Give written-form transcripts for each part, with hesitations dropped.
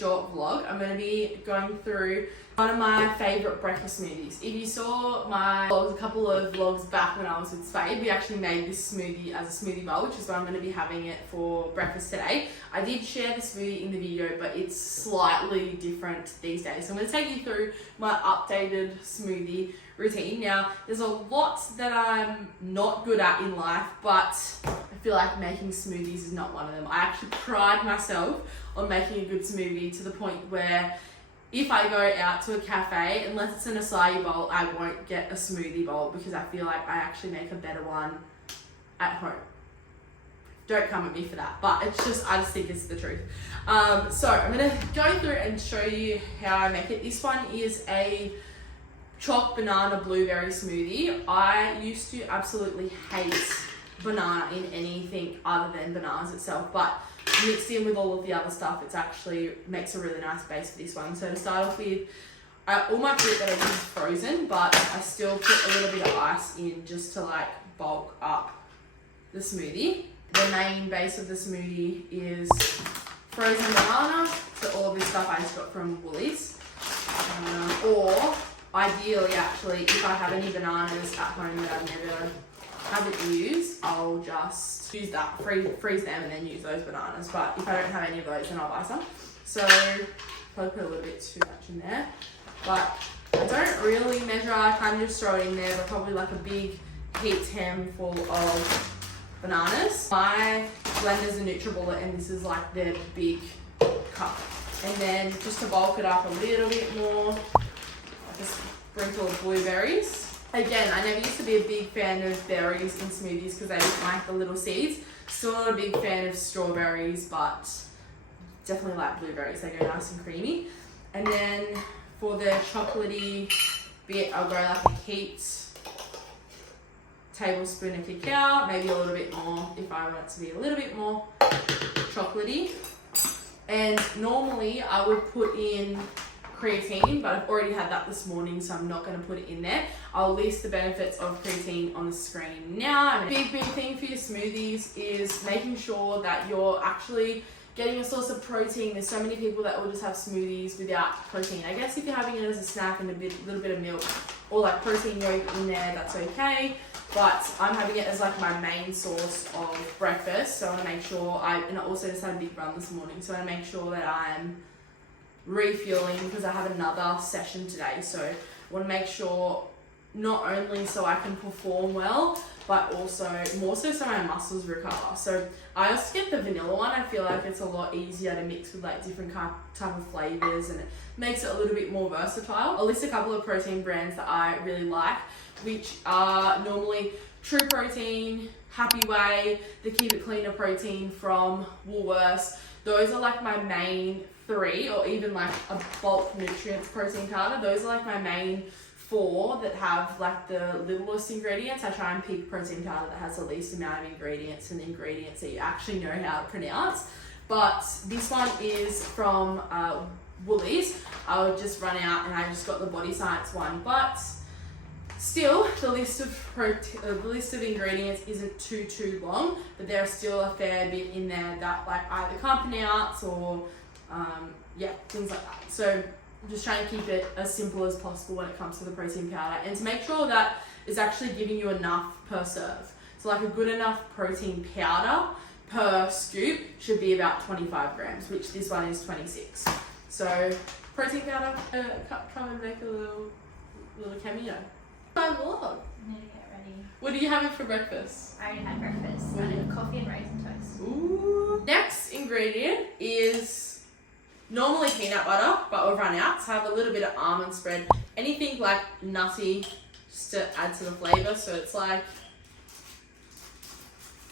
short vlog. I'm going to be going through one of my favourite breakfast smoothies. If you saw my vlogs, a couple of vlogs back when I was with Spade, we actually made this smoothie as a smoothie bowl, which is why I'm going to be having it for breakfast today. I did share the smoothie in the video, but it's slightly different these days. So I'm going to take you through my updated smoothie routine. Now, there's a lot that I'm not good at in life, but I feel like making smoothies is not one of them. I actually pride myself on making a good smoothie to the point where if I go out to a cafe, unless it's an acai bowl, I won't get a smoothie bowl because I feel like I actually make a better one at home. Don't come at me for that, but I just think it's the truth. So I'm gonna go through and show you how I make it. This one is a Choc banana blueberry smoothie. I used to absolutely hate banana in anything other than bananas itself, but mixed in with all of the other stuff, it's actually makes a really nice base for this one. So to start off with, all my fruit that I use is frozen, but I still put a little bit of ice in just to like bulk up the smoothie. The main base of the smoothie is frozen banana, so all of this stuff I just got from Woolies. Or ideally, actually, if I have any bananas at home that I haven't used, I'll just use that, freeze them and then use those bananas. But if I don't have any of those, then I'll buy some. So probably put a little bit too much in there, but I don't really measure. I kind of just throw it in there, but probably like a big heat full of bananas. My blender's a NutriBullet, and this is like their big cup. And then just to bulk it up a little bit more, like a sprinkle of blueberries. Again, I never used to be a big fan of berries in smoothies because I didn't like the little seeds. Still not a big fan of strawberries, but definitely like blueberries. They go nice and creamy. And then for the chocolatey bit, I'll go like a heaped tablespoon of cacao, maybe a little bit more if I want it to be a little bit more chocolatey. And normally I would put in creatine, but I've already had that this morning, so I'm not going to put it in there. I'll list the benefits of creatine on the screen now. And a big thing for your smoothies is making sure that you're actually getting a source of protein. There's so many people that will just have smoothies without protein. I guess if you're having it as a snack and a little bit of milk or like protein yogurt in there, that's okay. But I'm having it as like my main source of breakfast. So I want to make sure and I also just had a big run this morning. So I want to make sure that I'm refueling because I have another session today. So I want to make sure not only so I can perform well, but also more so my muscles recover. So I also get the vanilla one. I feel like it's a lot easier to mix with like different type of flavors, and it makes it a little bit more versatile. I'll list a couple of protein brands that I really like, which are normally True Protein, Happy Way, the Keep It Cleaner protein from Woolworths. Those are like my main three, or even like a bulk nutrients protein powder. Those are like my main four that have like the littlest ingredients. I try and pick protein powder that has the least amount of ingredients and ingredients that you actually know how to pronounce. But this one is from Woolies. I'll just run out and I just got the Body Science one, but still the list of ingredients isn't too long, but there are still a fair bit in there that like either can't pronounce or things like that. So I'm just trying to keep it as simple as possible when it comes to the protein powder, and to make sure that it's actually giving you enough per serve. So like a good enough protein powder per scoop should be about 25 grams, which this one is 26. So protein powder, come and make a little cameo. My vlog. I need to get ready. What are you having for breakfast? I already had breakfast. I had coffee and raisin toast. Ooh. Next ingredient is normally peanut butter, but we've run out, so I have a little bit of almond spread. Anything like nutty, just to add to the flavour. So it's like,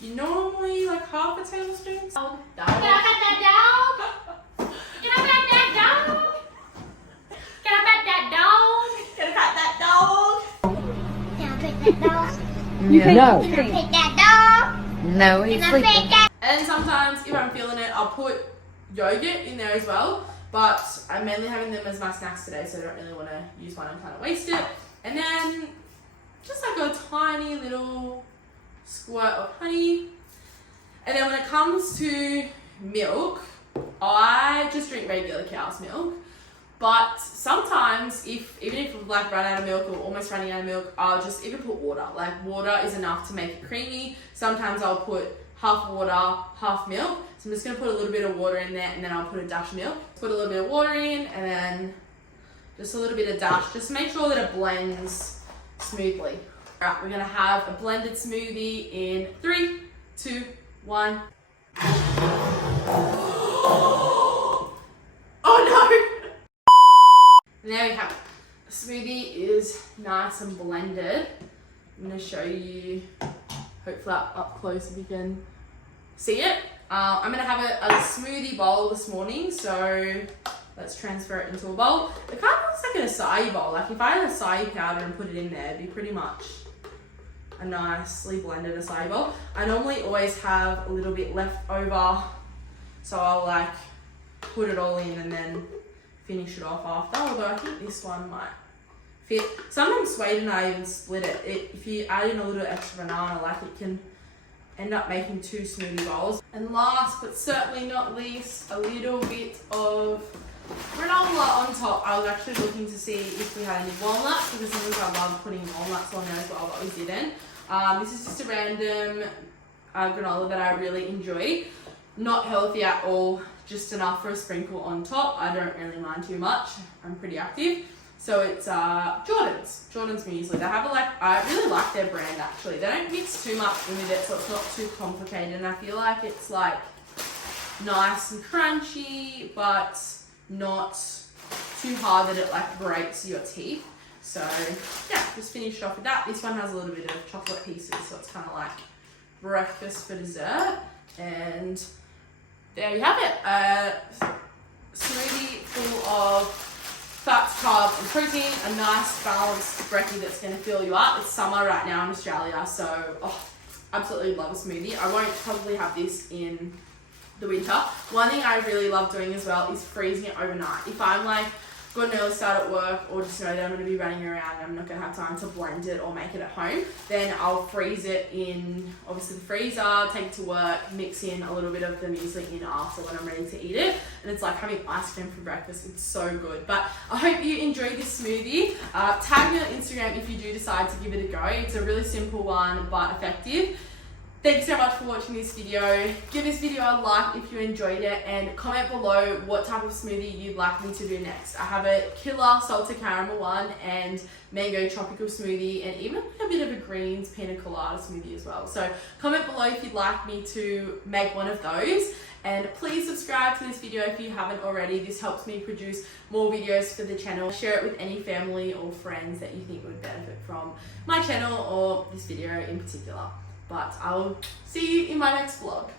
you normally like half a tablespoon. Can I pat that down? Can I pat that down? Can I pat that dog? Can I pat that dog? Can I pat that dog? No. Can I pat that dog? No, he's Can I sleeping. pat that? And sometimes if I'm feeling it, I'll put yogurt in there as well, but I'm mainly having them as my snacks today, so I don't really want to use one and kind of waste it. And then just like a tiny little squirt of honey. And then when it comes to milk, I just drink regular cow's milk. But sometimes, even if I've like run out of milk or almost running out of milk, I'll just even put water. Like water is enough to make it creamy. Sometimes I'll put half water, half milk. So I'm just gonna put a little bit of water in there, and then I'll put a dash of milk. Put a little bit of water in, and then just a little bit of dash. Just to make sure that it blends smoothly. All right, we're gonna have a blended smoothie in 3, 2, 1. Oh no! And there we have it. The smoothie is nice and blended. I'm going to show you, hopefully up close if you can see it. I'm going to have a smoothie bowl this morning, so let's transfer it into a bowl. It kind of looks like an acai bowl. Like if I had acai powder and put it in there, it'd be pretty much a nicely blended acai bowl. I normally always have a little bit left over, so I'll like put it all in and then finish it off after, although I think this one might fit. Sometimes Swade and I even split it. If you add in a little extra banana, like it can end up making 2 smoothie bowls. And last but certainly not least, a little bit of granola on top. I was actually looking to see if we had any walnuts, because sometimes I love putting walnuts on there as well, but we didn't. This is just a random granola that I really enjoy. Not healthy at all, just enough for a sprinkle on top. I don't really mind too much. I'm pretty active. So it's Jordan's muesli. They have I really like their brand actually. They don't mix too much with it, so it's not too complicated. And I feel like it's like nice and crunchy, but not too hard that it like breaks your teeth. So yeah, just finished off with that. This one has a little bit of chocolate pieces, so it's kind of like breakfast for dessert. And there you have it, a smoothie full of fats, carbs and protein, a nice balanced brekkie that's going to fill you up. It's summer right now in Australia, so absolutely love a smoothie. I won't probably have this in the winter. One thing I really love doing as well is freezing it overnight. If I'm like got an early start at work, or just know that I'm going to be running around and I'm not going to have time to blend it or make it at home, then I'll freeze it in obviously the freezer, take it to work, mix in a little bit of the muesli in after when I'm ready to eat it, and it's like having ice cream for breakfast. It's so good. But I hope you enjoyed this smoothie. Tag me on Instagram if you do decide to give it a go. It's a really simple one but effective. Thanks so much for watching this video. Give this video a like if you enjoyed it, and comment below what type of smoothie you'd like me to do next. I have a killer salted caramel one, and mango tropical smoothie, and even a bit of a greens pina colada smoothie as well. So comment below if you'd like me to make one of those, and please subscribe to this video if you haven't already. This helps me produce more videos for the channel. Share it with any family or friends that you think would benefit from my channel or this video in particular. But I'll see you in my next vlog.